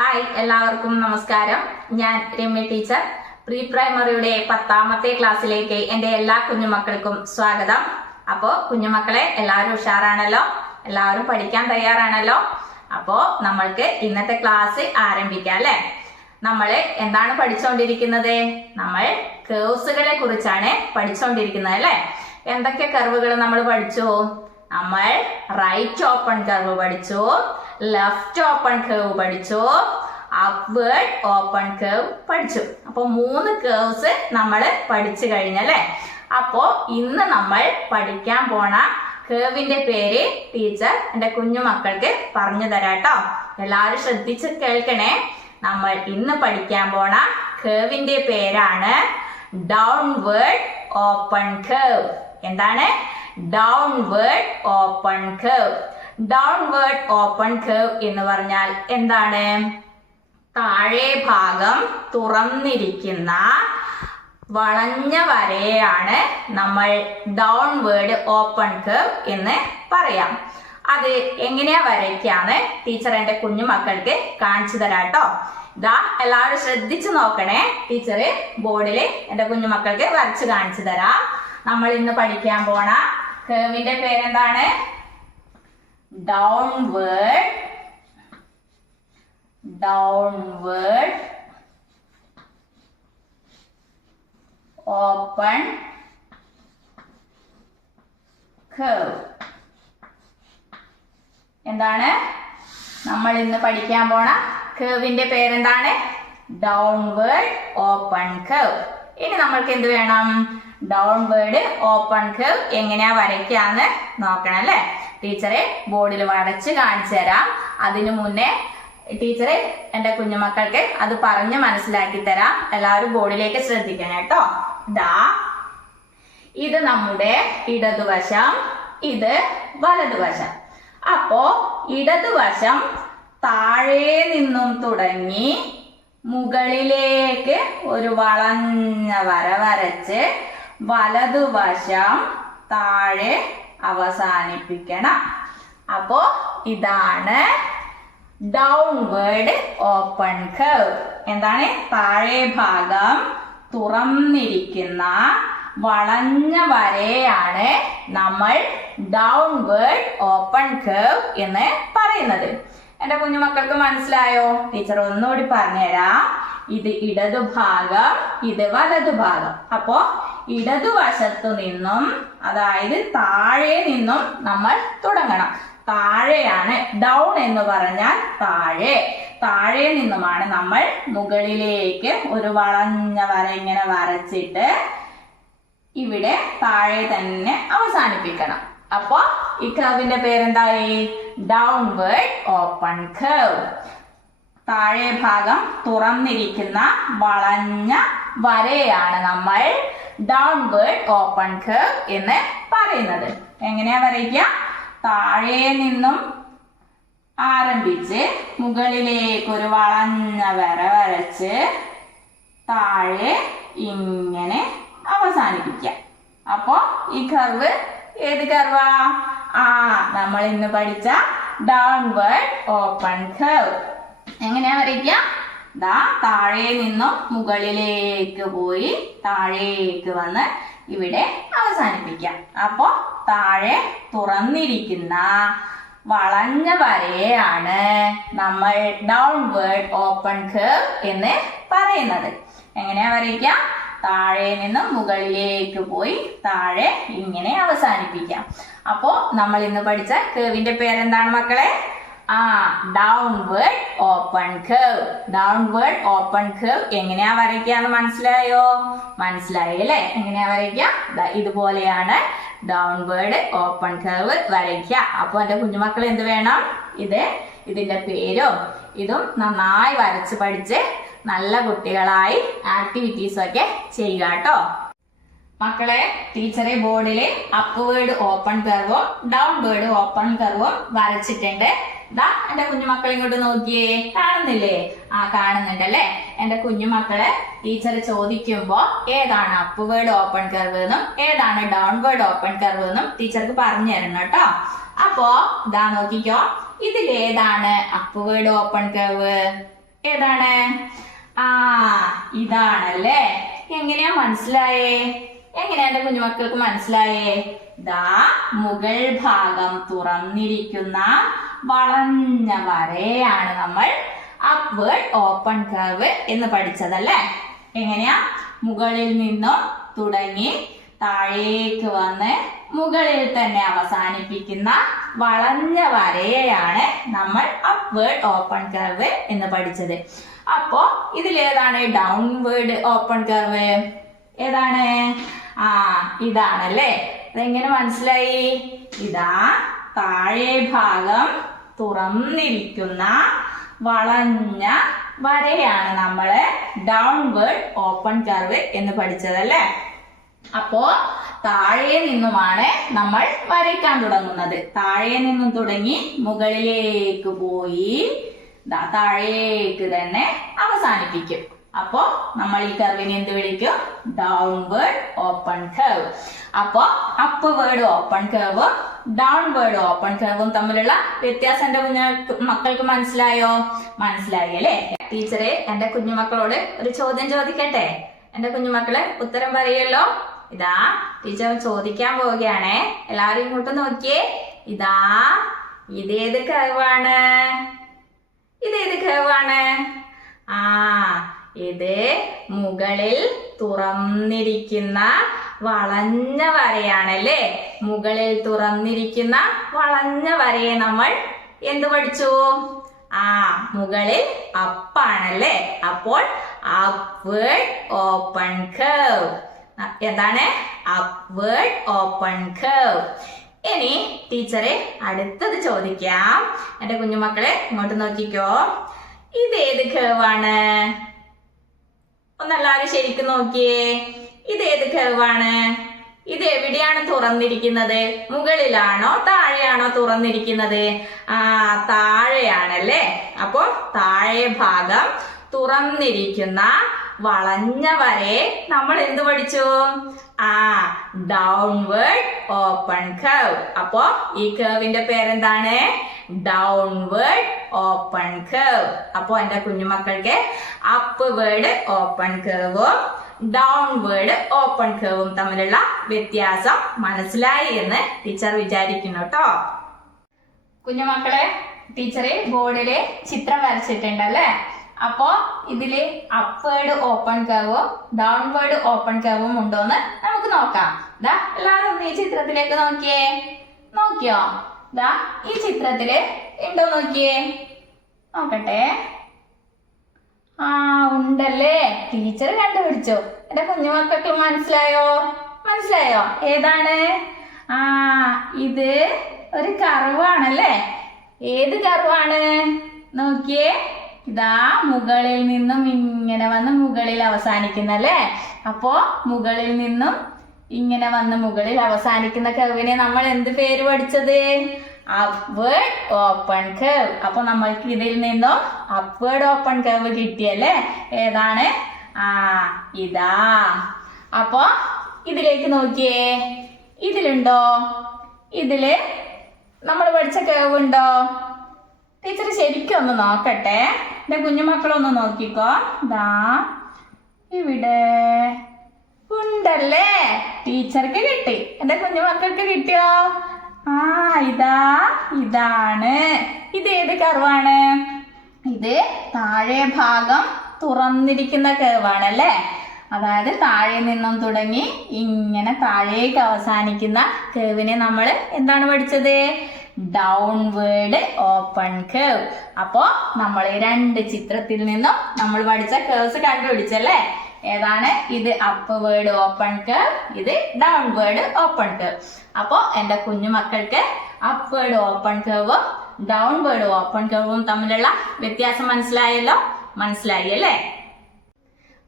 Hi, എല്ലാവർക്കും നമസ്കാരം. ഞാൻ രമ്യ ടീച്ചർ. പ്രീ പ്രൈമറിയുടെ 10ാമത്തെ ക്ലാസ്സിലേക്ക് എൻ്റെ എല്ലാ കുഞ്ഞുമക്കൾക്കും സ്വാഗതം. അപ്പോൾ കുഞ്ഞുമക്കളെ, എല്ലാവരും ഉഷാറാണല്ലോ? എല്ലാവരും പഠിക്കാൻ തയ്യാറാണല്ലോ? അപ്പോൾ നമ്മൾക്ക് ഇന്നത്തെ ക്ലാസ് ആരംഭിക്കാം അല്ലേ? നമ്മൾ എന്താണ് പഠിച്ചുകൊണ്ടിരിക്കുന്നത്? നമ്മൾ കേഴ്സുകളെ കുറിച്ചാണ് പഠിച്ചുകൊണ്ടിരിക്കുന്നത് അല്ലേ? എന്തൊക്കെ കർവുകൾ നമ്മൾ പഠിച്ചു? നമ്മൾ റൈറ്റ് ഓപ്പൺ കർവ് പഠിച്ചു, ലെഫ്റ്റ് ഓപ്പൺ കർവ് പഠിച്ചു, അപ്വേർഡ് ഓപ്പൺ കർവ് പഠിച്ചു. അപ്പോൾ 3 കേർവ്സ് നമ്മൾ പഠിച്ചു കഴിഞ്ഞല്ലേ? അപ്പോൾ ഇന്ന് നമ്മൾ പഠിക്കാൻ പോണ കേർവിന്റെ പേര് ടീച്ചർ എൻ്റെ കുഞ്ഞു മക്കൾക്ക് പറഞ്ഞു തരാട്ടോ. എല്ലാവരും ശ്രദ്ധിച്ച് കേൾക്കണേ. നമ്മൾ ഇന്ന് പഠിക്കാൻ പോണ കേർവിന്റെ പേരാണ് ഡൗൺവേർഡ് ഓപ്പൺ കർവ്. എന്താണ്? Downward open curve. Downward open curve എന്ന് പറഞ്ഞാൽ എന്താണ്? താഴെ ഭാഗം തുറന്നിരിക്കുന്ന വളഞ്ഞ വരയാണ് നമ്മൾ ഡൗൺവേർഡ് ഓപ്പൺ കർവ് എന്ന് പറയാം. അത് എങ്ങനെയാ വരയ്ക്കാന്ന് ടീച്ചർ എൻ്റെ കുഞ്ഞു മക്കൾക്ക് കാണിച്ചു തരാട്ടോ. ഇതാ, എല്ലാവരും ശ്രദ്ധിച്ചു നോക്കണേ. ടീച്ചർ ബോർഡിൽ എൻ്റെ കുഞ്ഞു മക്കൾക്ക് വരച്ച് കാണിച്ചു തരാം. നമ്മൾ ഇന്ന് പഠിക്കാൻ പോണ കർവിന്റെ പേരെന്താണ്? Downward open curve. എന്താണ് നമ്മൾ ഇന്ന് പഠിക്കാൻ പോണ കർവിന്റെ പേരെന്താണ്? Downward open curve. ഇനി നമ്മൾക്ക് എന്ത് വേണം? ഡൗൺവേർഡ് ഓപ്പൺ കർവ് എങ്ങനെയാ വരയ്ക്കാന്ന് നോക്കണം അല്ലേ? ടീച്ചറെ ബോർഡിൽ വരച്ച് കാണിച്ചു തരാം. അതിനു മുന്നേ ടീച്ചറെ എൻ്റെ കുഞ്ഞുമക്കൾക്ക് അത് പറഞ്ഞ് മനസ്സിലാക്കി തരാം. എല്ലാവരും ബോർഡിലേക്ക് ശ്രദ്ധിക്കണം കേട്ടോ. ഇതാ, ഇത് നമ്മുടെ ഇടതുവശം, ഇത് വലതുവശം. അപ്പോ ഇടതുവശം താഴെ നിന്നും തുടങ്ങി മുകളിലേക്ക് ഒരു വളഞ്ഞ വര വരച്ച് വലതുവശം താഴെ അവസാനിപ്പിക്കണം. അപ്പോ ഇതാണ് ഡൗൺവേർഡ് ഓപ്പൺ കർവ്. എന്താണ്? താഴെ ഭാഗം തുറന്നിരിക്കുന്ന വളഞ്ഞ വരയാണ് നമ്മൾ ഡൗൺവേർഡ് ഓപ്പൺ കർവ് എന്ന് പറയുന്നത്. എൻ്റെ കുഞ്ഞുമക്കൾക്ക് മനസ്സിലായോ? ടീച്ചർ ഒന്നുകൂടി പറഞ്ഞുതരാം. ഇത് ഇടതുഭാഗം, ഇത് വലതുഭാഗം. അപ്പോ ഇടതുവശത്തു നിന്നും, അതായത് താഴെ നിന്നും നമ്മൾ തുടങ്ങണം. താഴെയാണ് ഡൗൺ എന്ന് പറഞ്ഞാൽ താഴെ. താഴെ നിന്നുമാണ് നമ്മൾ മുകളിലേക്ക് ഒരു വളഞ്ഞ വര ഇങ്ങനെ വരച്ചിട്ട് ഇവിടെ താഴെ തന്നെ അവസാനിപ്പിക്കണം. അപ്പോ ഈ കർവിന്റെ പേരെന്തായി? Downward open curve. താഴെ ഭാഗം തുറന്നിരിക്കുന്ന വളഞ്ഞ വരയാണ് നമ്മൾ ഡൗൺവേർഡ് ഓപ്പൺ കർവ് എന്ന് പറയുന്നത്. എങ്ങനെയാ വരയ്ക്കുക? താഴെ നിന്നും ആരംഭിച്ച് മുകളിലേക്ക് ഒരു വളഞ്ഞ വര വരച്ച് താഴെ ഇങ്ങനെ അവസാനിപ്പിക്കാം. അപ്പോ ഈ കർവ് ഏത് കർവാ? നമ്മൾ ഇന്ന് പഠിച്ച ഡൗൺവേർഡ് ഓപ്പൺ കർവ്. എങ്ങനെയാ വരയ്ക്കുക? ദാ, താഴെ നിന്നും മുകളിലേക്ക് പോയി താഴേക്ക് വന്ന് ഇവിടെ അവസാനിപ്പിക്കാം. അപ്പോ താഴെ തുറന്നിരിക്കുന്ന വളഞ്ഞ വരയാണ് നമ്മൾ ഡൗൺവേർഡ് ഓപ്പൺ കർവ് എന്ന് പറയുന്നത്. എങ്ങനെയാ വരയ്ക്കുക? താഴെ നിന്നും മുകളിലേക്ക് പോയി താഴെ ഇങ്ങനെ അവസാനിപ്പിക്കാം. അപ്പോ നമ്മൾ ഇന്ന് പഠിച്ച കർവിന്റെ പേരെന്താണ് മക്കളെ? Downward open curve. Downward open curve എങ്ങനെയാ വരയ്ക്കാന്ന് മനസ്സിലായോ? മനസ്സിലായി അല്ലേ? എങ്ങനെയാ വരയ്ക്കുക? ഇതുപോലെയാണ് ഡൗൺവേർഡ് ഓപ്പൺ കർവ് വരയ്ക്കുക. അപ്പൊ എന്റെ കുഞ്ഞുമക്കൾ എന്ത് വേണം? ഇതിന്റെ പേരും ഇതും നന്നായി വരച്ച് പഠിച്ച് നല്ല കുട്ടികളായി ആക്ടിവിറ്റീസ് ഒക്കെ ചെയ്യുക കേട്ടോ. മക്കളെ, ടീച്ചറെ ബോർഡില് അപ്വേർഡ് ഓപ്പൺ കർവും ഡൗൺവേർഡ് ഓപ്പൺ കർവും വരച്ചിട്ടുണ്ട്. ദാ, എന്റെ കുഞ്ഞുമക്കൾ ഇങ്ങോട്ട് നോക്കിയേ. കാണുന്നില്ലേ? കാണുന്നുണ്ടല്ലേ? എന്റെ കുഞ്ഞുമക്കളെ ടീച്ചർ ചോദിക്കുമ്പോ ഏതാണ് അപ്വേർഡ് ഓപ്പൺ കർവ് എന്നും ഏതാണ് ഡൗൺവേർഡ് ഓപ്പൺ കർവ് എന്നും ടീച്ചർക്ക് പറഞ്ഞു തരണം കേട്ടോ. അപ്പോ ഇതാ നോക്കിക്കോ, ഇതിലേതാണ് അപ്വേർഡ് ഓപ്പൺ കർവ്? ഏതാണ്? ആ, ഇതാണല്ലേ. എങ്ങനെയാ മനസ്സിലായേ? എങ്ങനെയാ എന്റെ കുഞ്ഞുമക്കൾക്ക് മനസ്സിലായേ? ദാ മുകൾ ഭാഗം തുറന്നിരിക്കുന്ന വളഞ്ഞ വരയാണ് നമ്മൾ അപ്വേർഡ് ഓപ്പൺ കർവ് എന്ന് പഠിച്ചതല്ലേ. എങ്ങനെയാ? മുകളിൽ നിന്നും തുടങ്ങി താഴേക്ക് വന്ന് മുകളിൽ തന്നെ അവസാനിപ്പിക്കുന്ന വളഞ്ഞ വരയെയാണ് നമ്മൾ അപ്വേർഡ് ഓപ്പൺ കർവ് എന്ന് പഠിച്ചത്. അപ്പോ ഇതിലേതാണ് ഡൗൺവേർഡ് ഓപ്പൺ കർവ്? ഏതാണ്? ആ, ഇതാണല്ലേ. അതെങ്ങനെ മനസ്സിലായി? ഇതാ താഴെ ഭാഗം തുറന്നിരിക്കുന്ന വളഞ്ഞ വരയാണ് നമ്മള് ഡൗൺവേർഡ് ഓപ്പൺ കർവ് എന്ന് പഠിച്ചതല്ലേ. അപ്പോ താഴെ നിന്നുമാണ് നമ്മൾ വരയ്ക്കാൻ തുടങ്ങുന്നത്. താഴെ നിന്നും തുടങ്ങി മുകളിലേക്ക് പോയി താഴേക്ക് തന്നെ അവസാനിപ്പിക്കും. അപ്പോ നമ്മൾ ഈ കർവിനെ എന്ത് വിളിക്കും? Downward open curve. അപ്പോ അപ്വേർഡ് ഓപ്പൺ കർവും ഡൗൺവേർഡ് ഓപ്പൺ കർവും തമ്മിലുള്ള വ്യത്യാസം എന്റെ മക്കൾക്ക് മനസ്സിലായോ? മനസ്സിലായി അല്ലേ? ടീച്ചറെ എന്റെ കുഞ്ഞുമക്കളോട് ഒരു ചോദ്യം ചോദിക്കട്ടെ? എന്റെ കുഞ്ഞുമക്കള് ഉത്തരം പറയല്ലോ. ഇതാ ടീച്ചർ ചോദിക്കാൻ പോവുകയാണേ. എല്ലാവരും ഇങ്ങോട്ട് നോക്കിയേ. ഇതാ ഇതേത് കർവാണ്? ഇതേത് കർവാണ്? ആ, ഇത് മുകളിൽ തുറന്നിരിക്കുന്ന വളഞ്ഞ വരയാണല്ലേ. മുകളിൽ തുറന്നിരിക്കുന്ന വളഞ്ഞ വരയെ നമ്മൾ എന്ത് പഠിച്ചു? ആ, മുകളിൽ അപ്പാണല്ലേ. അപ്പോൾ അപ്വേർഡ് ഓപ്പൺ കർവ്. എന്താണ്? Upward open curve. ഇനി ടീച്ചറെ അടുത്തത് ചോദിക്കാം. എന്റെ കുഞ്ഞുമക്കളെ ഇങ്ങോട്ട് നോക്കിക്കോ. ഇതേത് കർവാണ്? ഒന്നെല്ലാരും ശരിക്കും നോക്കിയേ. ഇതേത് കർവാണ്? ഇത് എവിടെയാണ് തുറന്നിരിക്കുന്നത്? മുകളിലാണോ താഴെയാണോ തുറന്നിരിക്കുന്നത്? ആ, താഴെയാണല്ലേ. അപ്പോ താഴെ ഭാഗം തുറന്നിരിക്കുന്ന വളഞ്ഞ വരയെ നമ്മൾ എന്ത് പഠിച്ചു? ആ, ഡൗൺവേർഡ് ഓപ്പൺ കർവ്. അപ്പോ ഈ കർവിന്റെ പേരെന്താണ്? Downward open curve. അപ്പോ എന്റെ കുഞ്ഞുമക്കൾക്ക് അപ്വേർഡ് ഓപ്പൺ കർവും ഡൗൺവേർഡ് ഓപ്പൺ കർവും തമ്മിലുള്ള വ്യത്യാസം മനസ്സിലായി എന്ന് ടീച്ചർ വിചാരിക്കുന്നു കേട്ടോ. കുഞ്ഞുമക്കളെ, ടീച്ചറെ ബോർഡില് ചിത്രം വരച്ചിട്ടുണ്ടല്ലേ. അപ്പോ ഇതില് അപ്വേർഡ് ഓപ്പൺ കർവും ഡൗൺവേർഡ് ഓപ്പൺ കർവും ഉണ്ടോന്ന് നമുക്ക് നോക്കാം. ദാ എല്ലാവരും ഈ ചിത്രത്തിലേക്ക് നോക്കിയേ. നോക്കിയോ? ദാ ഈ ചിത്രത്തില് ഉണ്ടോ നോക്കിയേ. നോക്കട്ടെ. ആ, ഉണ്ടല്ലേ. ടീച്ചർ കണ്ടുപിടിച്ചു. എന്റെ കുഞ്ഞുമക്കൾക്ക് മനസ്സിലായോ? മനസ്സിലായോ? ഏതാണ്? ആ, ഇത് ഒരു കർവാണല്ലേ. ഏത് കർവാണ്? നോക്കിയേ. ഇതാ മുകളിൽ നിന്നും ഇങ്ങനെ വന്ന് മുകളിൽ അവസാനിക്കുന്നല്ലേ. അപ്പോ മുകളിൽ നിന്നും ഇങ്ങനെ വന്ന് മുകളിൽ അവസാനിക്കുന്ന കർവിനെ നമ്മൾ എന്ത് പേര് പഠിച്ചത്? Upward open curve. അപ്പൊ നമ്മൾക്ക് ഇതിൽ നിന്നും അപ്വേർഡ് ഓപ്പൺ കർവ് കിട്ടിയല്ലേ. ഏതാണ്? ആ, ഇതാ. അപ്പൊ ഇതിലേക്ക് നോക്കിയേ. ഇതിലുണ്ടോ? ഇതില് നമ്മൾ പഠിച്ച കർവ് ഉണ്ടോ? ടീച്ചർ ശരിക്കും ഒന്ന് നോക്കട്ടെ. എന്റെ കുഞ്ഞുമക്കളൊന്ന് നോക്കിക്കോ. ദാ ഇവിടെ ഉണ്ടല്ലേ. ടീച്ചർക്ക് കിട്ടി. എന്റെ കുഞ്ഞുമക്കൾക്ക് കിട്ടിയോ? ആ, ഇതാണ്. ഇത് ഏത് കർവാണ്? ഇത് താഴെ ഭാഗം തുറന്നിരിക്കുന്ന കർവാണല്ലേ. അതായത് താഴെ നിന്നും തുടങ്ങി ഇങ്ങനെ താഴേക്ക് അവസാനിക്കുന്ന കർവിനെ നമ്മൾ എന്താണ് പഠിച്ചത്? Downward open curve. അപ്പോ നമ്മൾ ഈ രണ്ട് ചിത്രത്തിൽ നിന്നും നമ്മൾ പഠിച്ച കർവ്സ് കണ്ടുപിടിച്ചല്ലേ. ഏതാണ്? ഇത് അപ്വേർഡ് ഓപ്പൺ കർവ്, ഇത് ഡൗൺവേർഡ് ഓപ്പൺ കർവ്. അപ്പോ എന്റെ കുഞ്ഞുമക്കൾക്ക് അപ്വേർഡ് ഓപ്പൺ കർവും ഡൗൺവേർഡ് ഓപ്പൺ കർവും തമ്മിലുള്ള വ്യത്യാസം മനസ്സിലായല്ലോ. മനസ്സിലായി അല്ലേ?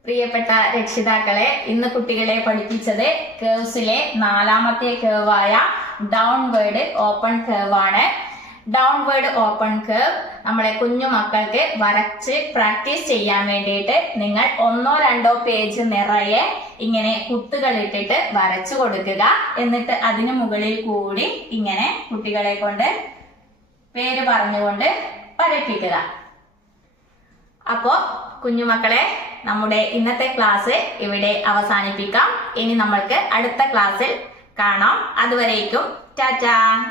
പ്രിയപ്പെട്ട രക്ഷിതാക്കളെ, ഇന്ന് കുട്ടികളെ പഠിപ്പിച്ചത് കർവ്സിലെ 4ാമത്തെ കർവായ ഡൗൺവേർഡ് ഓപ്പൺ കർവ് ആണ്. ഡൗൺവേർഡ് ഓപ്പൺ കർവ് നമ്മളെ കുഞ്ഞു മക്കൾക്ക് വരച്ച് പ്രാക്ടീസ് ചെയ്യാൻ വേണ്ടിയിട്ട് നിങ്ങൾ 1-2 പേജ് നിറയെ ഇങ്ങനെ കുത്തുകൾ ഇട്ടിട്ട് വരച്ചു കൊടുക്കുക. എന്നിട്ട് അതിന് മുകളിൽ കൂടി ഇങ്ങനെ കുട്ടികളെ കൊണ്ട് പേര് പറഞ്ഞുകൊണ്ട് വരപ്പിക്കുക. അപ്പോ കുഞ്ഞുമക്കളെ, നമ്മുടെ ഇന്നത്തെ ക്ലാസ് ഇവിടെ അവസാനിപ്പിക്കാം. ഇനി നമ്മൾക്ക് അടുത്ത ക്ലാസ്സിൽ കാണാം. അതുവരേക്കും ടാറ്റാ.